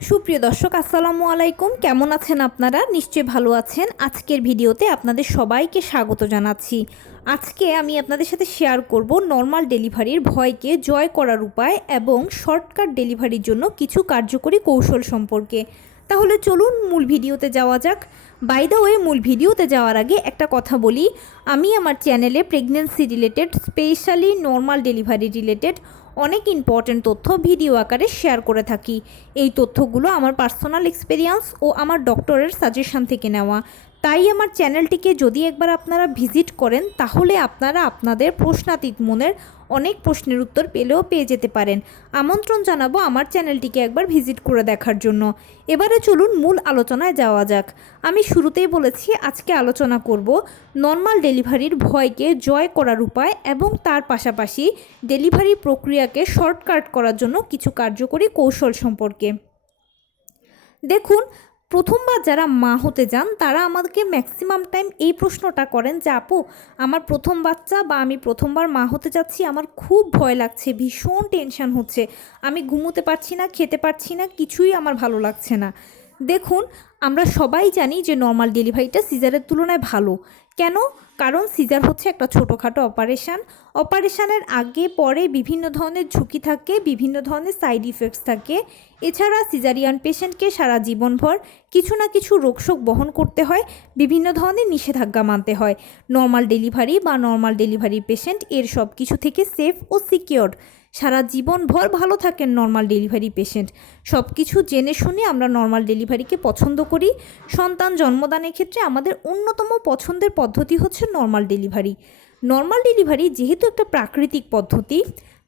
সুপ্রিয় দর্শক আসসালামু আলাইকুম, কেমন আছেন আপনারা? নিশ্চয়ই ভালো আছেন। আজকের ভিডিওতে আপনাদের সবাইকে স্বাগত জানাচ্ছি। আজকে আমি আপনাদের সাথে শেয়ার করব নর্মাল ডেলিভারির ভয়কে জয় করার উপায় এবং শর্টকাট ডেলিভারির জন্য কিছু কার্যকরী কৌশল সম্পর্কে। তাহলে চলুন মূল ভিডিওতে যাওয়া যাক। বাই দ্য ওয়ে, মূল ভিডিওতে যাওয়ার আগে একটা কথা বলি, আমি আমার চ্যানেলে pregnancy related, specially normal delivery related অনেক ইম্পর্ট্যান্ট তথ্য ভিডিও আকারে শেয়ার করে থাকি। এই তথ্যগুলো আমার পার্সোনাল এক্সপেরিয়েন্স ও আমার ডক্টরের সাজেশন থেকে নেওয়া। তাই আমার চ্যানেলটিকে যদি একবার আপনারা ভিজিট করেন তাহলে আপনারা আপনাদের প্রশ্নাতীত মনের অনেক প্রশ্নের উত্তর পেয়ে যেতে পারেন। আমন্ত্রণ জানাবো আমার চ্যানেলটিকে একবার ভিজিট করে দেখার জন্য। এবারে চলুন মূল আলোচনায় যাওয়া যাক। আমি শুরুতেই বলেছি আজকে আলোচনা করব নর্মাল ডেলিভারির ভয়কে জয় করার উপায় এবং তার পাশাপাশি ডেলিভারি প্রক্রিয়াকে শর্টকাট করার জন্য কিছু কার্যকরী কৌশল সম্পর্কে। দেখুন, প্রথমবার যারা মা হতে যান তারা আমাদেরকে ম্যাক্সিমাম টাইম এই প্রশ্নটা করেন যে আপু, আমার প্রথম বাচ্চা বা আমি প্রথমবার মা হতে যাচ্ছি, আমার খুব ভয় লাগছে, ভীষণ টেনশন হচ্ছে, আমি ঘুমোতে পারছি না, খেতে পারছি না, কিছুই আমার ভালো লাগছে না। দেখুন, আমরা সবাই জানি যে নর্মাল ডেলিভারিটা সিজারের তুলনায় ভালো। কেন? কারণ সিজার হচ্ছে একটা ছোটোখাটো অপারেশানের আগে পরে বিভিন্ন ধরনের ঝুঁকি থাকে, বিভিন্ন ধরনের সাইড ইফেক্টস থাকে। এছাড়া সিজারিয়ান পেশেন্টকে সারা জীবনভর কিছু না কিছু রোগশোক বহন করতে হয়, বিভিন্ন ধরনের নিষেধাজ্ঞা মানতে হয়। নর্মাল ডেলিভারি পেশেন্ট এর সব কিছু থেকে সেফ ও সিকিওর, সারা জীবনভর ভালো থাকেন নর্মাল ডেলিভারি পেশেন্ট। সব কিছু জেনে শুনে আমরা নর্মাল ডেলিভারিকে পছন্দ করি। সন্তান জন্মদানের ক্ষেত্রে আমাদের অন্যতম পছন্দের পদ্ধতি হচ্ছে নর্মাল ডেলিভারি যেহেতু একটা প্রাকৃতিক পদ্ধতি,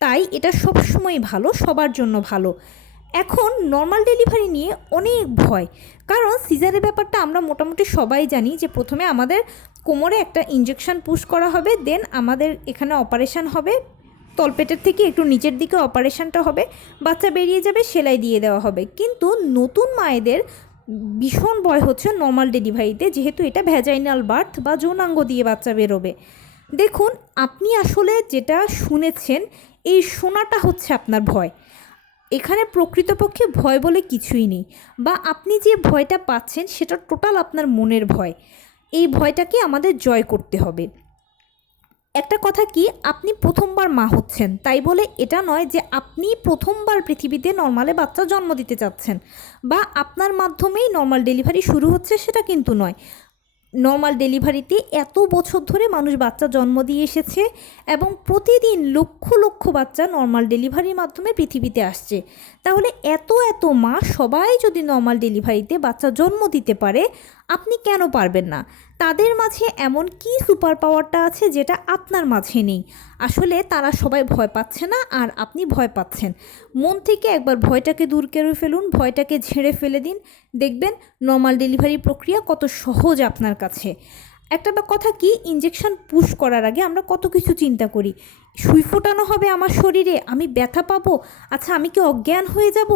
তাই এটা সবসময় ভালো, সবার জন্য ভালো। এখন নর্মাল ডেলিভারি নিয়ে অনেক ভয়, কারণ সিজারের ব্যাপারটা আমরা মোটামুটি সবাই জানি যে প্রথমে আমাদের কোমরে একটা ইঞ্জেকশন পুশ করা হবে, দেন আমাদের এখানে অপারেশন হবে, তলপেটের থেকে একটু নিচের দিকে অপারেশনটা হবে, বাচ্চা বেরিয়ে যাবে, সেলাই দিয়ে দেওয়া হবে। কিন্তু নতুন মায়েদের ভীষণ ভয় হচ্ছে নর্মাল ডেলিভারিতে, যেহেতু এটা ভ্যাজাইনাল বার্থ বা যৌনাঙ্গ দিয়ে বাচ্চা বেরোবে। দেখুন, আপনি আসলে যেটা শুনেছেন এই শোনাটা হচ্ছে আপনার ভয়। এখানে প্রকৃতপক্ষে ভয় বলে কিছুই নেই, বা আপনি যে ভয়টা পাচ্ছেন সেটা টোটাল আপনার মনের ভয়। এই ভয়টাকে আমাদের জয় করতে হবে। একটা কথা কি, আপনি প্রথমবার মা হচ্ছেন তাই বলে এটা নয় যে আপনি প্রথমবার পৃথিবীতে নর্মালে বাচ্চা জন্ম দিতে চাচ্ছেন বা আপনার মাধ্যমেই নর্মাল ডেলিভারি শুরু হচ্ছে, সেটা কিন্তু নয়। নর্মাল ডেলিভারিতে এত বছর ধরে মানুষ বাচ্চা জন্ম দিয়ে এসেছে এবং প্রতিদিন লক্ষ লক্ষ বাচ্চা নর্মাল ডেলিভারির মাধ্যমে পৃথিবীতে আসছে। তাহলে এত এত মা সবাই যদি নর্মাল ডেলিভারিতে বাচ্চা জন্ম দিতে পারে, আপনি কেন পারবেন না? তাদের মাঝে এমন কি সুপার পাওয়ারটা আছে যেটা আপনার মাঝে নেই? আসলে তারা সবাই ভয় পাচ্ছে না, আর আপনি ভয় পাচ্ছেন। মন থেকে একবার ভয়টাকে দূর করে ফেলুন, ভয়টাকে ঝেড়ে ফেলে দিন, দেখবেন নর্মাল ডেলিভারি প্রক্রিয়া কত সহজ আপনার কাছে। একটা কথা কি, ইঞ্জেকশন পুশ করার আগে আমরা কত কিছু চিন্তা করি। সুই ফোটানো হবে আমার শরীরে, আমি ব্যথা পাবো, আচ্ছা আমি কি অজ্ঞান হয়ে যাব?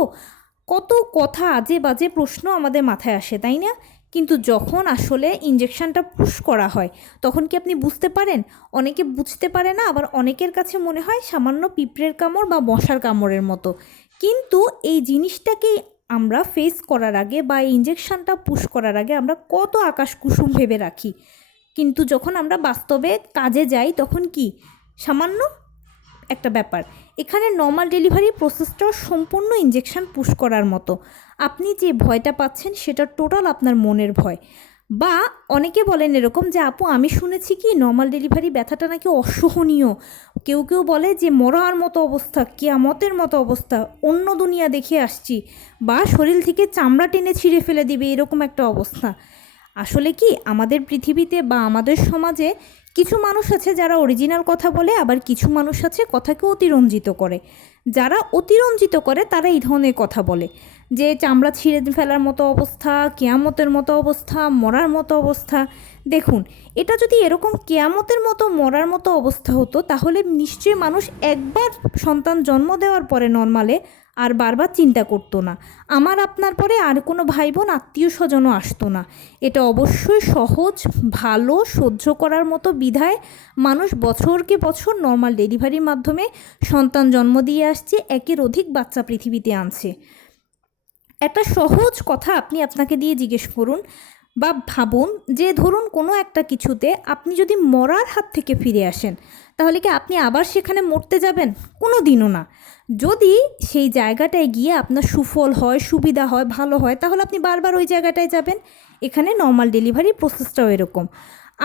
কত কথা, আজে বাজে প্রশ্ন আমাদের মাথায় আসে, তাই না? কিন্তু যখন আসলে ইঞ্জেকশনটা পুশ করা হয় তখন কি আপনি বুঝতে পারেন? অনেকে বুঝতে পারে না, আবার অনেকের কাছে মনে হয় সামান্য পিঁপড়ের কামড় বা মশার কামড়ের মতো। কিন্তু এই জিনিসটাকে আমরা ফেস করার আগে বা ইঞ্জেকশনটা পুশ করার আগে আমরা কত আকাশ কুসুম ভেবে রাখি, কিন্তু যখন আমরা বাস্তবে কাজে যাই তখন কি সামান্য একটা ব্যাপার। এখানে নর্মাল ডেলিভারি প্রসেসটা সম্পূর্ণ ইঞ্জেকশন পুশ করার মতো। আপনি যে ভয়টা পাচ্ছেন সেটা টোটাল আপনার মনের ভয়। বা অনেকে বলেন এরকম যে আপু, আমি শুনেছি কি নর্মাল ডেলিভারি ব্যথাটা নাকি অসহনীয়, কেউ কেউ বলে যে মরার মতো অবস্থা, কিয়ামতের মতো অবস্থা, অন্য দুনিয়া দেখে আসছি, বা শরীর থেকে চামড়া টেনে ছিঁড়ে ফেলে দিবে, এরকম একটা অবস্থা। আসলে কি আমাদের পৃথিবীতে বা আমাদের সমাজে কিছু মানুষ আছে যারা অরিজিনাল কথা বলে, আবার কিছু মানুষ আছে কথাকে অতিরঞ্জিত করে। যারা অতিরঞ্জিত করে তারা এই ধরনের কথা বলে যে চামড়া ছিঁড়ে ফেলার মতো অবস্থা, কেয়ামতের মতো অবস্থা, মরার মতো অবস্থা। দেখুন, এটা যদি এরকম কেয়ামতের মতো মরার মতো অবস্থা হতো তাহলে নিশ্চয়ই মানুষ একবার সন্তান জন্ম দেওয়ার পরে নর্মালে আর বারবার চিন্তা করতো না, আমার আপনার পরে আর কোনো ভাই বোন আত্মীয় স্বজনও আসতো না। এটা অবশ্যই সহজ, ভালো, সহ্য করার মতো বিধায় মানুষ বছরকে বছর নর্মাল ডেলিভারির মাধ্যমে সন্তান জন্ম দিয়ে আসছে, একের অধিক বাচ্চা পৃথিবীতে আনছে। একটা সহজ কথা আপনি আপনাকে দিয়ে জিজ্ঞেস করুন বা ভাবুন যে ধরুন কোনো একটা কিছুতে আপনি যদি মরার হাত থেকে ফিরে আসেন, তাহলে কি আপনি আবার সেখানে মরতে যাবেন? কোনো দিনও না। যদি সেই জায়গাটায় গিয়ে আপনার সুফল হয়, সুবিধা হয়, ভালো হয়, তাহলে আপনি বারবার ওই জায়গাটায় যাবেন। এখানে নর্মাল ডেলিভারি প্রসেসটাও এরকম।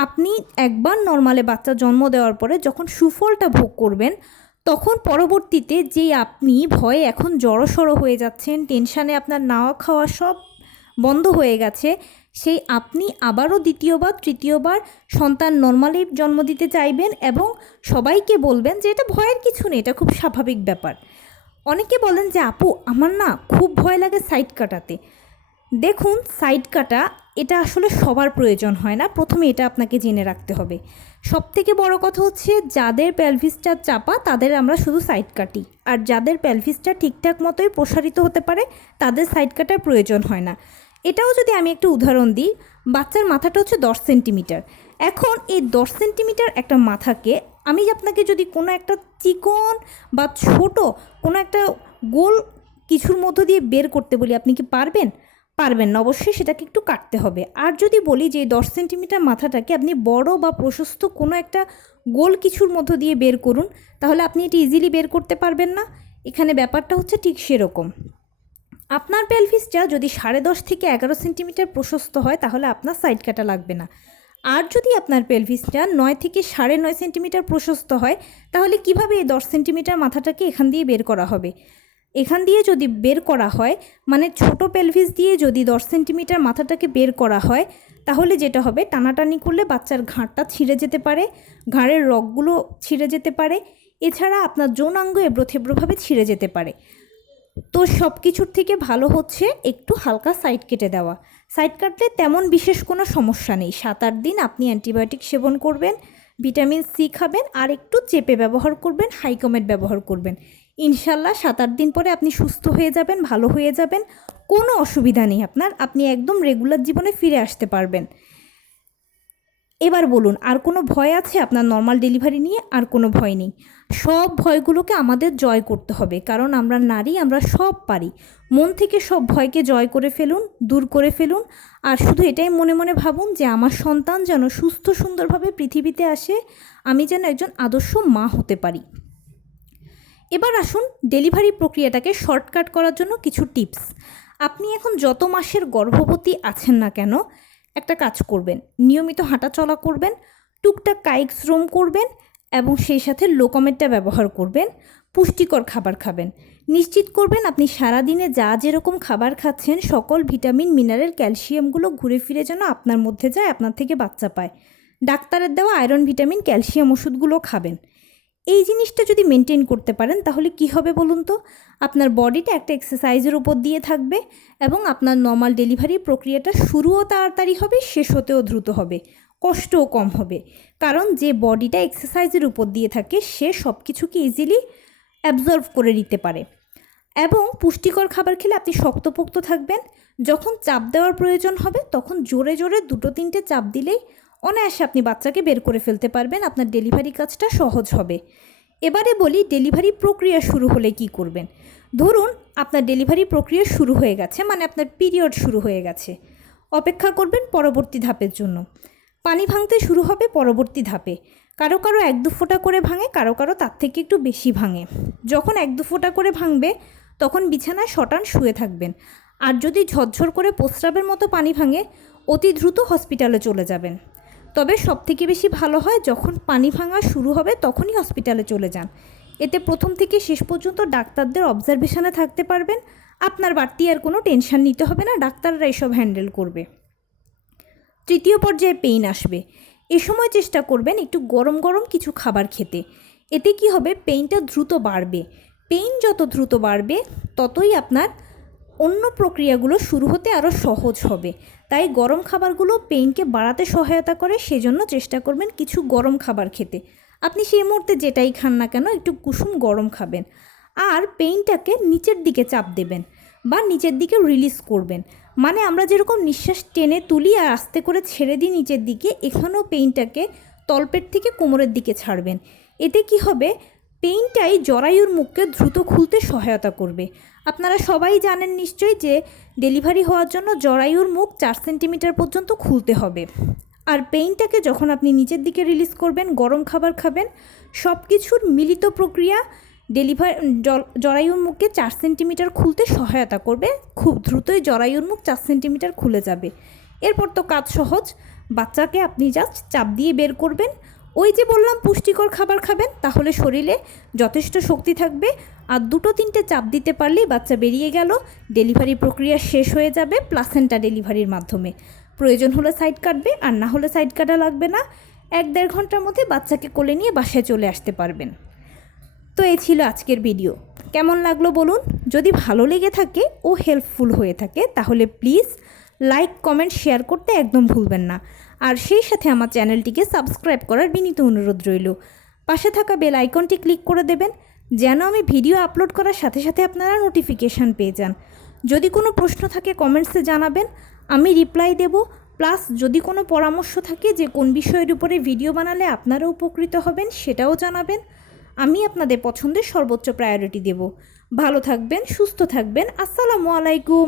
আপনি একবার নর্মালে বাচ্চা জন্ম দেওয়ার পরে যখন সুফলটা ভোগ করবেন, তখন পরবর্তীতে যেই আপনি ভয়ে এখন জড়সড় হয়ে যাচ্ছেন, টেনশানে আপনার নাওয়া খাওয়া সব বন্ধ হয়ে গেছে, সেই আপনি আবারও দ্বিতীয়বার তৃতীয়বার সন্তান নর্মালি জন্ম দিতে চাইবেন এবং সবাইকে বলবেন যে এটা ভয়ের কিছু নেই, এটা খুব স্বাভাবিক ব্যাপার। অনেকে বলেন যে আপু আমার না খুব ভয় লাগে সাইড কাটাতে। দেখুন, সাইড কাটা এটা আসলে সবার প্রয়োজন হয় না, প্রথমে এটা আপনাকে জেনে রাখতে হবে। সবথেকে বড় কথা হচ্ছে যাদের পেলভিসটা চাপা তাদের আমরা শুধু সাইড কাটি, আর যাদের পেলভিসটা ঠিকঠাক মতোই প্রসারিত হতে পারে তাদের সাইড কাটার প্রয়োজন হয় না। এটাও যদি আমি একটু উদাহরণ দিই, বাচ্চার মাথাটা হচ্ছে 10 সেন্টিমিটার। এখন এই 10 সেন্টিমিটার একটা মাথাকে আমি আপনাকে যদি কোনো একটা চিকন বা ছোট কোনো একটা গোল কিছুর মধ্য দিয়ে বের করতে বলি, আপনি কি পারবেন? পারবেন না, অবশ্যই সেটাকে একটু কাটতে হবে। আর যদি বলি যে 10 সেন্টিমিটার মাথাটাকে আপনি বড় বা প্রশস্ত কোনো একটা গোল কিছুর মধ্য দিয়ে বের করুন, তাহলে আপনি এটি ইজিলি বের করতে পারবেন না। এখানে ব্যাপারটা হচ্ছে ঠিক সেরকম। আপনার পেলভিসটা যদি 10.5 থেকে 11 সেন্টিমিটার প্রশস্ত হয় তাহলে আপনার সাইড কাটা লাগবে না। আর যদি আপনার পেলভিসটা 9 থেকে 9.5 সেন্টিমিটার প্রশস্ত হয়, তাহলে কিভাবে এই 10 সেন্টিমিটার মাথাটাকে এখান দিয়ে বের করা হবে? এখান দিয়ে যদি বের করা হয়, মানে ছোট পেলভিস দিয়ে যদি 10 সেন্টিমিটার মাথাটাকে বের করা হয়, তাহলে যেটা হবে টানাটানি করলে বাচ্চার ঘাড়টা ছিঁড়ে যেতে পারে, ঘাড়ের রগগুলো ছিঁড়ে যেতে পারে, এছাড়া আপনার যৌনাঙ্গ এবড়োথেবড়োভাবে ছিঁড়ে যেতে পারে। তো সব কিছুর থেকে ভালো হচ্ছে একটু হালকা সাইড কেটে দেওয়া। সাইড কাটলে তেমন বিশেষ কোনো সমস্যা নেই। 7-8 দিন আপনি অ্যান্টিবায়োটিক সেবন করবেন, ভিটামিন সি খাবেন, আর একটু চেপে ব্যবহার করবেন, হাইকমেট ব্যবহার করবেন। ইনশাল্লাহ 7-8 দিন পরে আপনি সুস্থ হয়ে যাবেন, ভালো হয়ে যাবেন, কোনো অসুবিধা নেই আপনার, আপনি একদম রেগুলার জীবনে ফিরে আসতে পারবেন। এবার বলুন, আর কোনো ভয় আছে আপনার নর্মাল ডেলিভারি নিয়ে? আর কোনো ভয় নেই। সব ভয়গুলোকে আমাদের জয় করতে হবে, কারণ আমরা নারী, আমরা সব পারি। মন থেকে সব ভয়কে জয় করে ফেলুন, দূর করে ফেলুন, আর শুধু এটাই মনে মনে ভাবুন যে আমার সন্তান যেন সুস্থ সুন্দরভাবে পৃথিবীতে আসে, আমি যেন একজন আদর্শ মা হতে পারি। এবার আসুন ডেলিভারি প্রক্রিয়াটাকে শর্টকাট করার জন্য কিছু টিপস। আপনি এখন যত মাসের গর্ভবতী আছেন না কেন, একটা কাজ করবেন, নিয়মিত হাঁটাচলা করবেন, টুকটাক কায়িক শ্রম করবেন এবং সেই সাথে লোকমেটটা ব্যবহার করবেন, পুষ্টিকর খাবার খাবেন। নিশ্চিত করবেন আপনি সারাদিনে যা যেরকম খাবার খাচ্ছেন সকল ভিটামিন, মিনারেল, ক্যালসিয়ামগুলো ঘুরে ফিরে যেন আপনার মধ্যে যায়, আপনার থেকে বাচ্চা পায়। ডাক্তারের দেওয়া আয়রন, ভিটামিন, ক্যালসিয়াম ওষুধগুলো খাবেন। এই জিনিসটা যদি মেনটেন করতে পারেন তাহলে কি হবে বলুন তো? আপনার বডিটা একটা এক্সারসাইজের উপর দিয়ে থাকবে এবং আপনার নর্মাল ডেলিভারি প্রক্রিয়াটা শুরুও তাড়াতাড়ি হবে, শেষ হতেও দ্রুত হবে, কষ্টও কম হবে। কারণ যে বডিটা এক্সারসাইজের উপর দিয়ে থাকে সে সব কিছুকে ইজিলি অ্যাবজর্ভ করে নিতে পারে। এবং পুষ্টিকর খাবার খেলে আপনি শক্তপোক্ত থাকবেন। যখন চাপ দেওয়ার প্রয়োজন হবে তখন জোরে জোরে 2-3টে চাপ দিলেই অনায়াসে আপনি বাচ্চাকে বের করে ফেলতে পারবেন, আপনার ডেলিভারি কাজটা সহজ হবে। এবারে বলি ডেলিভারি প্রক্রিয়া শুরু হলে কি করবেন। ধরুন আপনার ডেলিভারি প্রক্রিয়া শুরু হয়ে গেছে, মানে আপনার পিরিয়ড শুরু হয়ে গেছে, অপেক্ষা করবেন পরবর্তী ধাপের জন্য। পানি ভাঙতে শুরু হবে পরবর্তী ধাপে। কারো কারো 1-2 ফোঁটা করে ভাঙে, কারো কারো তার থেকে একটু বেশি ভাঙে। যখন 1-2 ফোঁটা করে ভাঙবে তখন বিছানায় শটান শুয়ে থাকবেন। আর যদি ঝরঝর করে প্রস্রাবের মতো পানি ভাঙে অতি দ্রুত হসপিটালে চলে যাবেন। তবে সবথেকে বেশি ভালো হয় যখন পানি ভাঙা শুরু হবে তখনই হসপিটালে চলে যান। এতে প্রথম থেকে শেষ পর্যন্ত ডাক্তারদের অবজারভেশনে থাকতে পারবেন, আপনার বাড়তি আর কোনো টেনশন নিতে হবে না, ডাক্তাররা এসব হ্যান্ডেল করবে। তৃতীয় পর্যায়ে পেইন আসবে। এ সময় চেষ্টা করবেন একটু গরম গরম কিছু খাবার খেতে। এতে কি হবে, পেইনটা দ্রুত বাড়বে। পেইন যত দ্রুত বাড়বে ততই আপনার অন্য প্রক্রিয়াগুলো শুরু হতে আরও সহজ হবে। তাই গরম খাবারগুলো পেইনকে বাড়াতে সহায়তা করে, সেজন্য চেষ্টা করবেন কিছু গরম খাবার খেতে। আপনি সেই মুহূর্তে যেটাই খান না কেন একটু কুসুম গরম খাবেন। আর পেইনটাকে নিচের দিকে চাপ দেবেন বা নিচের দিকে রিলিজ করবেন। মানে আমরা যেরকম নিঃশ্বাস টেনে তুলি আর আস্তে করে ছেড়ে দিই নিচের দিকে, এখানেও পেইনটাকে তলপেট থেকে কোমরের দিকে ছাড়বেন। এতে কি হবে, পেইনটাই জরায়ুর মুখকে দ্রুত খুলতে সহায়তা করবে। আপনারা সবাই জানেন নিশ্চয়ই যে ডেলিভারি হওয়ার জন্য জরায়ুর মুখ 4 সেন্টিমিটার পর্যন্ত খুলতে হবে। আর পেইনটাকে যখন আপনি নিচের দিকে রিলিজ করবেন, গরম খাবার খাবেন, সব কিছুর মিলিত প্রক্রিয়া জরায়ুর মুখকে 4 সেন্টিমিটার খুলতে সহায়তা করবে। খুব দ্রুতই জরায়ুর মুখ 4 সেন্টিমিটার খুলে যাবে। এরপর তো কাজ সহজ, বাচ্চাকে আপনি জাস্ট চাপ দিয়ে বের করবেন। ওই যে বললাম পুষ্টিকর খাবার খাবেন, তাহলে শরীরে যথেষ্ট শক্তি থাকবে। আর 2-3টে চাপ দিতে পারলেই বাচ্চা বেরিয়ে গেল, ডেলিভারি প্রক্রিয়া শেষ হয়ে যাবে প্লাসেন্টা ডেলিভারির মাধ্যমে। প্রয়োজন হলে সাইড কাটবে, আর না হলে সাইড কাটা লাগবে না। 1-1.5 ঘন্টার মধ্যে বাচ্চাকে কোলে নিয়ে বাসায় চলে আসতে পারবেন। তো এই ছিল আজকের ভিডিও। কেমন লাগলো বলুন? যদি ভালো লেগে থাকে ও হেল্পফুল হয়ে থাকে তাহলে প্লিজ লাইক, কমেন্ট, শেয়ার করতে একদম ভুলবেন না। আর সেই সাথে আমার চ্যানেলটিকে সাবস্ক্রাইব করার বিনীত অনুরোধ রইল। পাশে থাকা বেল আইকনটি ক্লিক করে দেবেন যেন আমি ভিডিও আপলোড করার সাথে সাথে আপনারা নোটিফিকেশান পেয়ে যান। যদি কোনো প্রশ্ন থাকে কমেন্টসে জানাবেন, আমি রিপ্লাই দেব। প্লাস যদি কোনো পরামর্শ থাকে যে কোন বিষয়ের উপরে ভিডিও বানালে আপনারা উপকৃত হবেন, সেটাও জানাবেন। আমি আপনাদের পছন্দের সর্বোচ্চ প্রায়োরিটি দেব। ভালো থাকবেন, সুস্থ থাকবেন। আসসালামু আলাইকুম।